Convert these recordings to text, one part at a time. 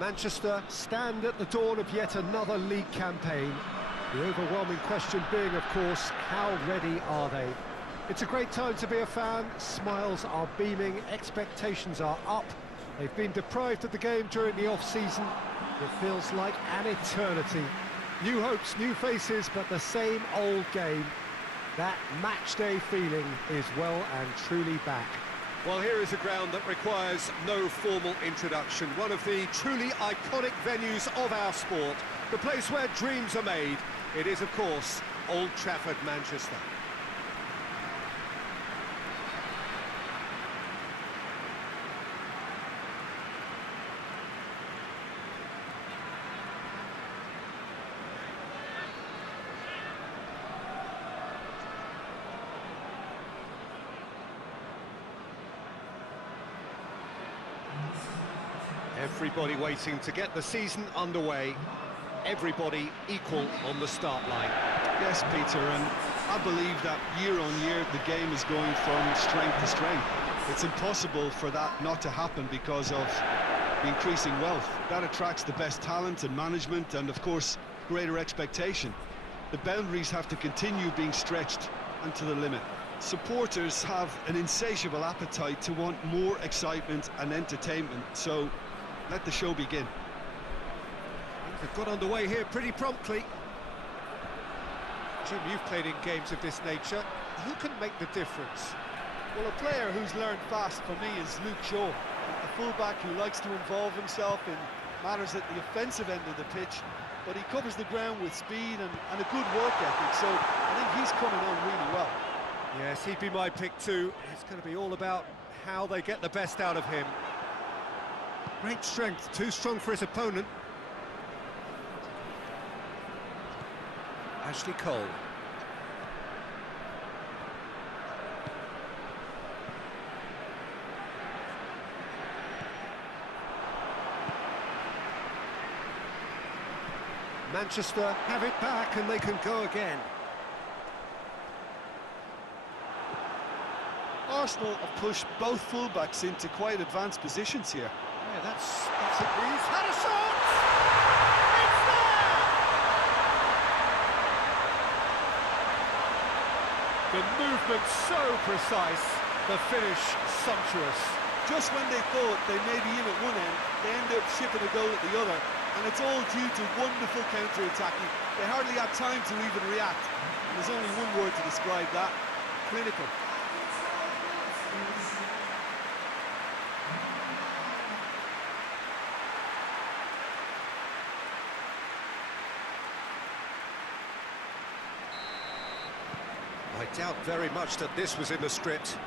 Manchester stand at the dawn of yet another league campaign. The overwhelming question being, of course, how ready are they? It's a great time to be a fan. Smiles are beaming, expectations are up. They've been deprived of the game during the off-season. It feels like an eternity. New hopes, new faces, but the same old game. That match-day feeling is well and truly back. Well, here is a ground that requires no formal introduction. One of the truly iconic venues of our sport. The place where dreams are made. It is, of course, Old Trafford, Manchester. Everybody waiting to get the season underway. Everybody equal on the start line. Yes, Peter, and I believe that year on year the game is going from strength to strength. It's impossible for that not to happen because of the increasing wealth. That attracts the best talent and management and, of course, greater expectation. The boundaries have to continue being stretched and to the limit. Supporters have an insatiable appetite to want more excitement and entertainment, so let the show begin. They've got underway here pretty promptly. Jim, you've played in games of this nature. Who can make the difference? Well, a player who's learned fast for me is Luke Shaw, a fullback who likes to involve himself in matters at the offensive end of the pitch, but he covers the ground with speed and a good work ethic, so I think he's coming on really well. Yes, he'd be my pick too. It's going to be all about how they get the best out of him. Great strength, too strong for his opponent. Ashley Cole. Manchester have it back and they can go again. Arsenal have pushed both fullbacks into quite advanced positions here. Yeah, that's it. He's had a shot! It's there! The movement so precise, the finish sumptuous. Just when they thought they may be in at one end, they end up shipping a goal at the other, and it's all due to wonderful counter-attacking. They hardly had time to even react. And there's only one word to describe that: clinical. I doubt very much that this was in the script.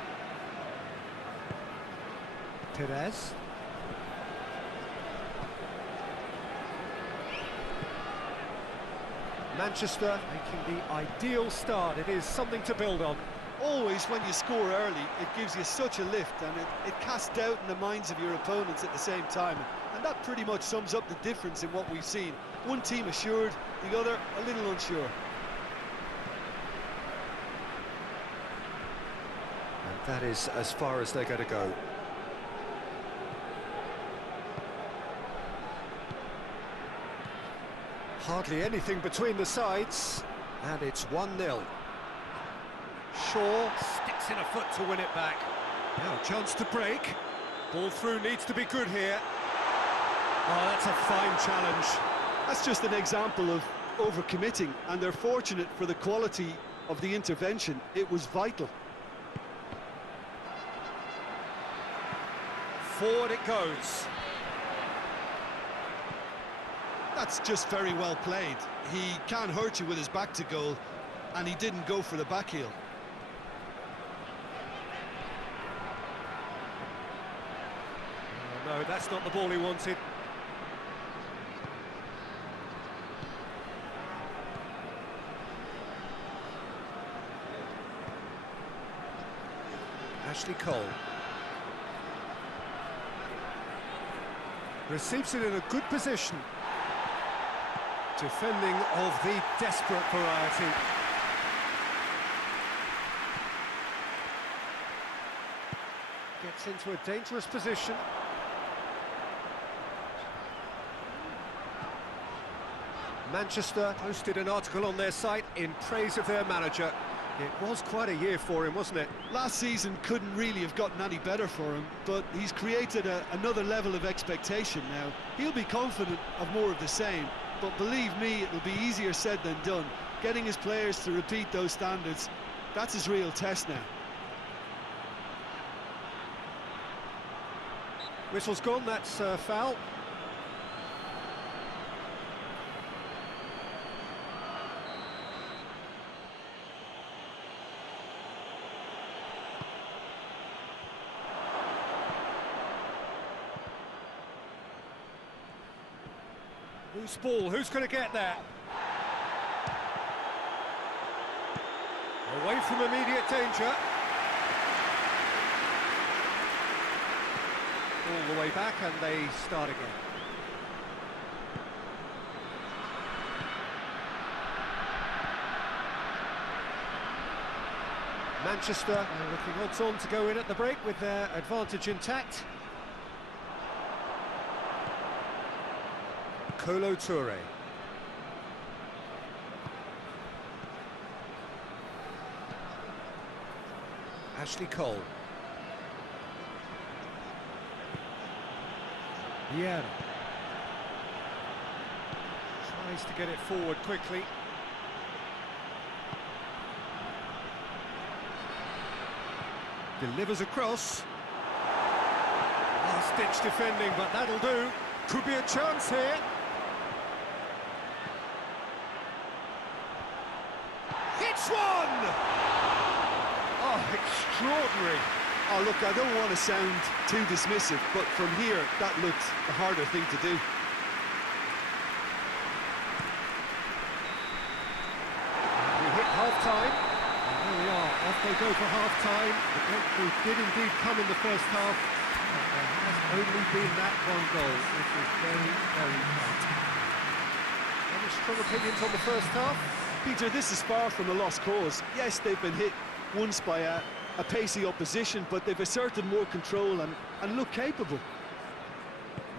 Perez. Manchester making the ideal start. It is something to build on. Always when you score early, it gives you such a lift, and it casts doubt in the minds of your opponents at the same time. And that pretty much sums up the difference in what we've seen. One team assured, the other a little unsure. And that is as far as they're going to go. Hardly anything between the sides, and it's 1-0. Shaw sticks in a foot to win it back. Now a chance to break. Ball through needs to be good here. Oh, that's a fine challenge. That's just an example of overcommitting, and they're fortunate for the quality of the intervention. It was vital. Forward it goes. That's just very well played. He can't hurt you with his back to goal, and he didn't go for the back heel. Oh, no, that's not the ball he wanted. Ashley Cole. Receives it in a good position. Defending of the desperate variety. Gets into a dangerous position. Manchester posted an article on their site in praise of their manager. It was quite a year for him, wasn't it? Last season couldn't really have gotten any better for him, but he's created another level of expectation now. He'll be confident of more of the same, but believe me, it'll be easier said than done. Getting his players to repeat those standards, that's his real test now. Whistle's gone, that's foul. Loose ball, who's going to get that? Away from immediate danger. All the way back and they start again. Manchester are looking odds on to go in at the break with their advantage intact. Kolo Toure. Ashley Cole. Vieira. Tries to get it forward quickly. Delivers across. Last-ditch defending, but that'll do. Could be a chance here. Hits one! Oh, extraordinary. Oh, look, I don't want to sound too dismissive, but from here, that looked the harder thing to do. We hit half-time. And here we are, off they go for half-time. The breakthrough did indeed come in the first half, but there has only been that one goal, which is very, very tight. Any strong opinions on the first half? Peter, this is far from a lost cause. Yes, they've been hit once by a pacey opposition, but they've asserted more control and look capable.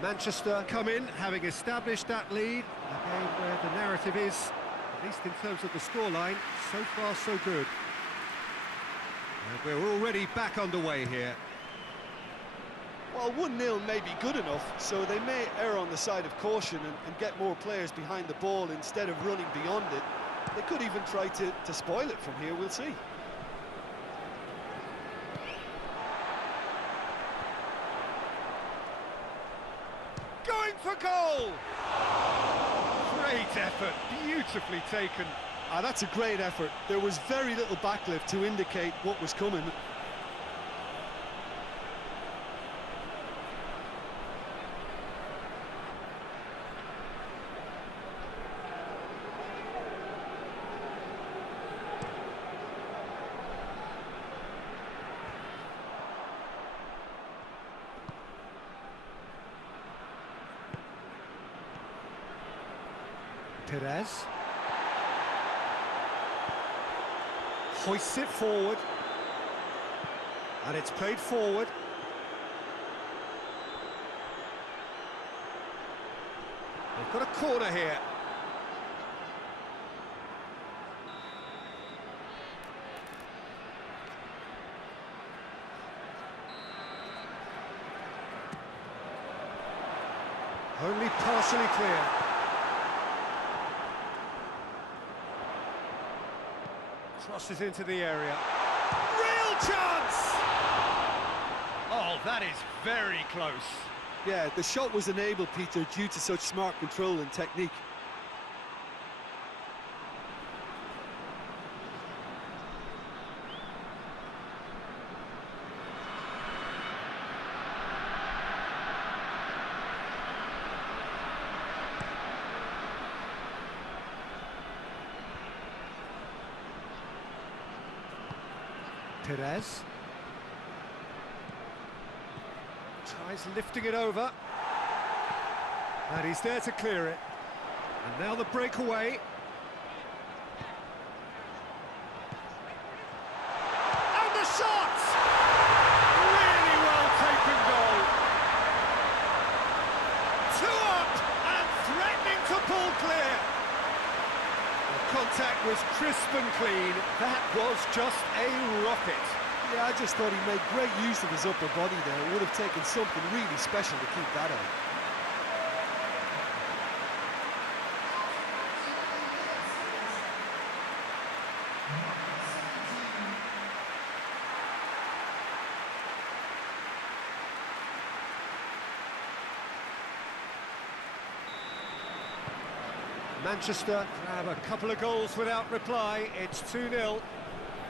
Manchester come in, having established that lead. A game where the narrative is, at least in terms of the scoreline, so far so good. And we're already back underway here. Well, 1-0 may be good enough, so they may err on the side of caution and get more players behind the ball instead of running beyond it. They could even try to spoil it from here, we'll see. Going for goal! Great effort, beautifully taken. Ah, that's a great effort. There was very little backlift to indicate what was coming. Perez hoists it forward, and it's played forward. They've got a corner here. Only partially clear. Crosses into the area. Real chance! Oh, that is very close. Yeah, the shot was enabled, Peter, due to such smart control and technique. Perez tries lifting it over, and he's there to clear it. And now the breakaway. And the shot! Really well taken goal. 2 up and threatening to pull clear. contact was crisp and clean. That was just a rocket. Yeah, I just thought he made great use of his upper body there. It would have taken something really special to keep that out. Manchester grab a couple of goals without reply. It's 2-0.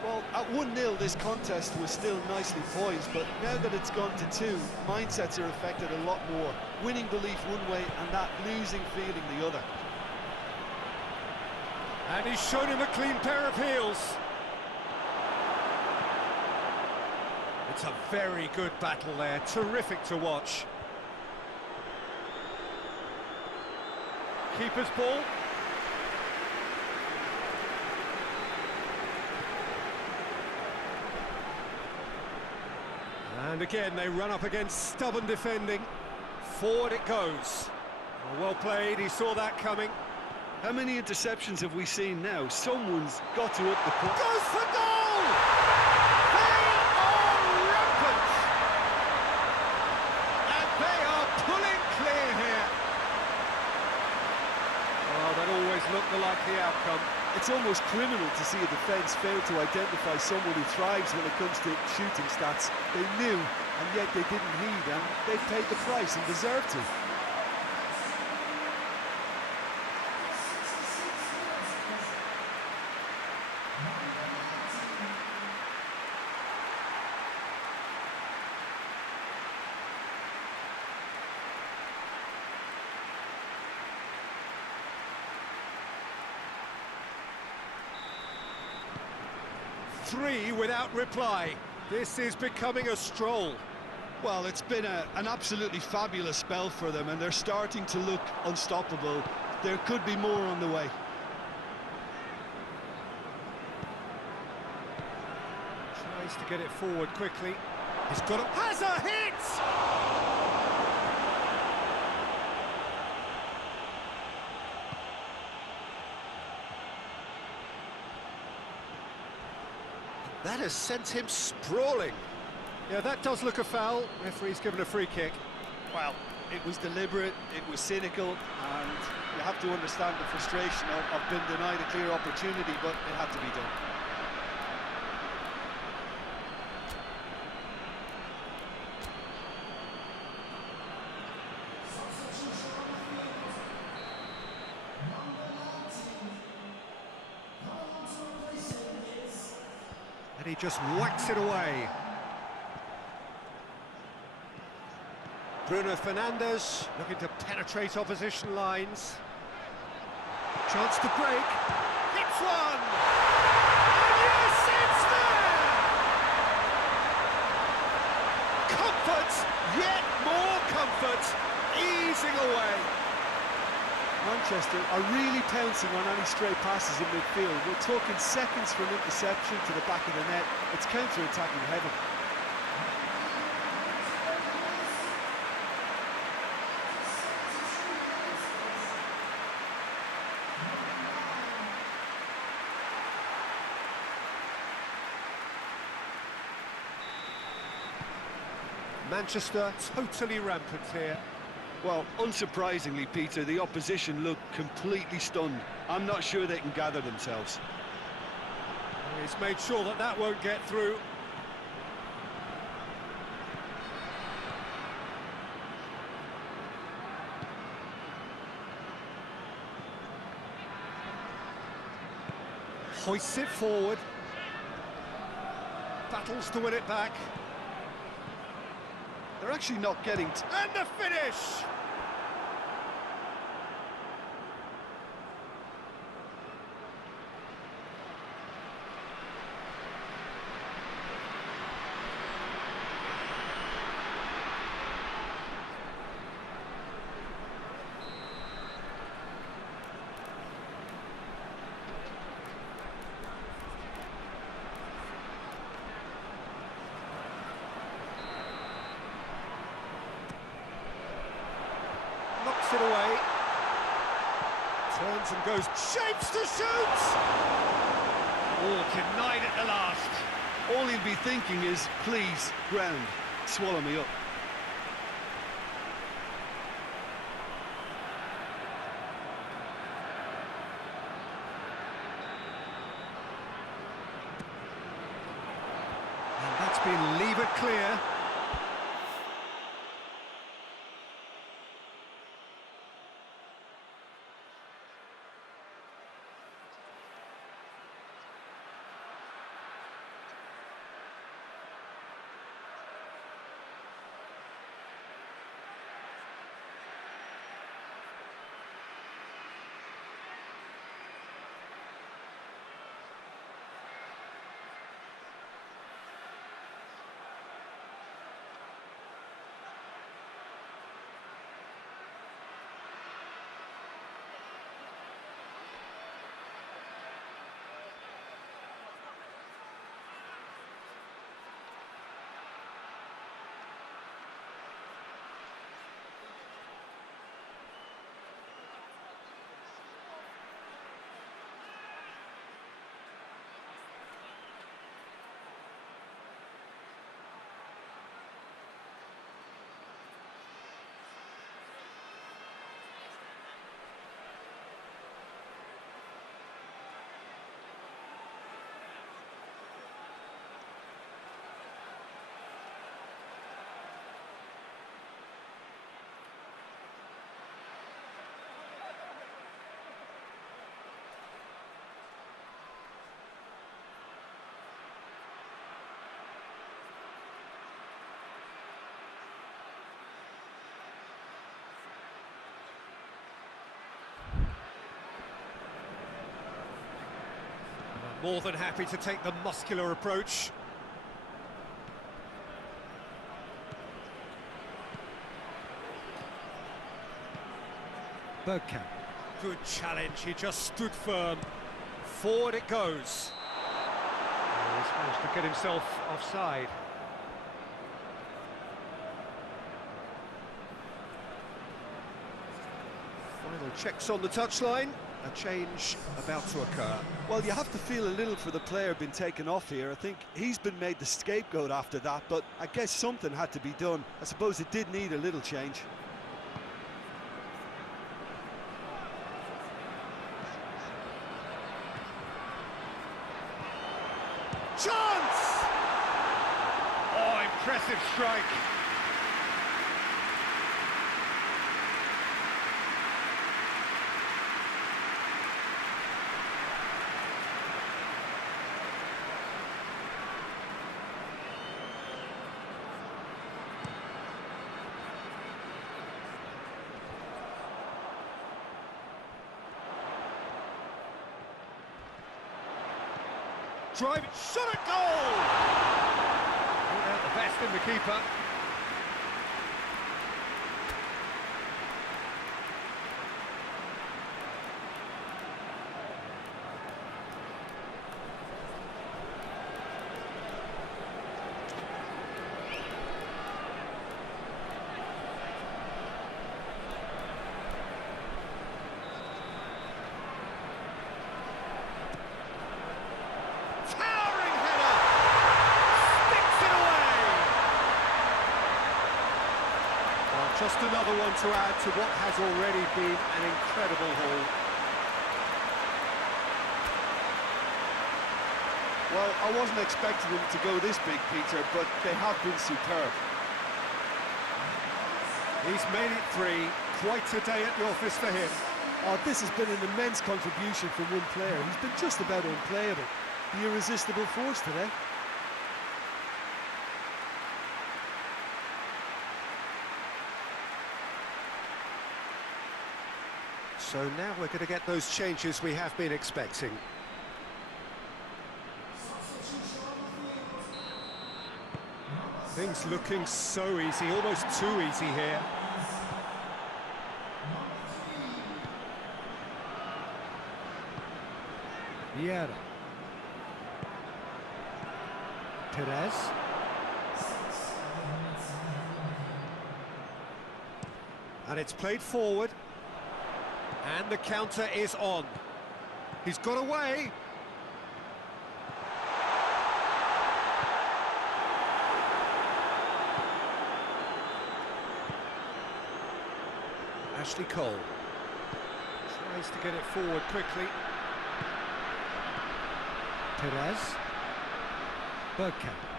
Well, at 1-0 this contest was still nicely poised, but now that it's gone to 2, mindsets are affected a lot more. Winning belief one way and that losing feeling the other. And he's shown him a clean pair of heels. It's a very good battle there, terrific to watch. Keeper's ball. And again, they run up against stubborn defending. Forward it goes. Well played, he saw that coming. How many interceptions have we seen now? Someone's got to up the putt. Goes for goal! They are rampant! And they are pulling clear here. Oh, that always looked the likely outcome. It's almost criminal to see a defence fail to identify someone who thrives when it comes to shooting stats. They knew, and yet they didn't heed, and they paid the price and deserved to. Three without reply. This is becoming a stroll. Well, it's been an absolutely fabulous spell for them, and they're starting to look unstoppable. There could be more on the way. Tries to get it forward quickly. He's got a... Has a hit! That has sent him sprawling. Yeah, that does look a foul. Referee's given a free kick. Well, it was deliberate, it was cynical, and you have to understand the frustration of being denied a clear opportunity, but it had to be done. And he just whacks it away. Bruno Fernandes looking to penetrate opposition lines. Chance to break. Hits one! And yes, it's there! Comfort, yet more comfort, easing away. Manchester are really pouncing on any stray passes in midfield. We're talking seconds from interception to the back of the net. It's counter-attacking heaven. Manchester totally rampant here. Well, unsurprisingly, Peter, the opposition look completely stunned. I'm not sure they can gather themselves. He's made sure that that won't get through. Hoists it forward. Battles to win it back. They're actually not getting... And the finish! Knocks it away. Turns and goes, shapes to shoot! Oh, denied at the last. All he'll be thinking is, please, ground, swallow me up. And that's been levered clear. More than happy to take the muscular approach. Bergkamp. Good challenge, he just stood firm. Forward it goes. Oh, he's managed to get himself offside. Final checks on the touchline. A change about to occur. Well, you have to feel a little for the player being taken off here. I think he's been made the scapegoat after that, but I guess something had to be done. I suppose it did need a little change. Chance! Oh, impressive strike. Drive it, shot at goal! Brought out the best in the keeper. Just another one to add to what has already been an incredible haul. Well, I wasn't expecting them to go this big, Peter, but they have been superb. He's made it three. Quite a day at the office for him. Oh, this has been an immense contribution from one player. He's been just about unplayable. The irresistible force today. So now we're going to get those changes we have been expecting. Things looking so easy, almost too easy here. Vieira. Perez. And it's played forward. And the counter is on. He's got away. Ashley Cole tries to get it forward quickly. Perez. Bergkamp.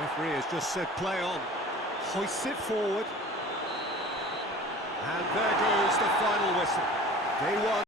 Referee has just said play on. Hoists it forward. And there goes the final whistle. Day one.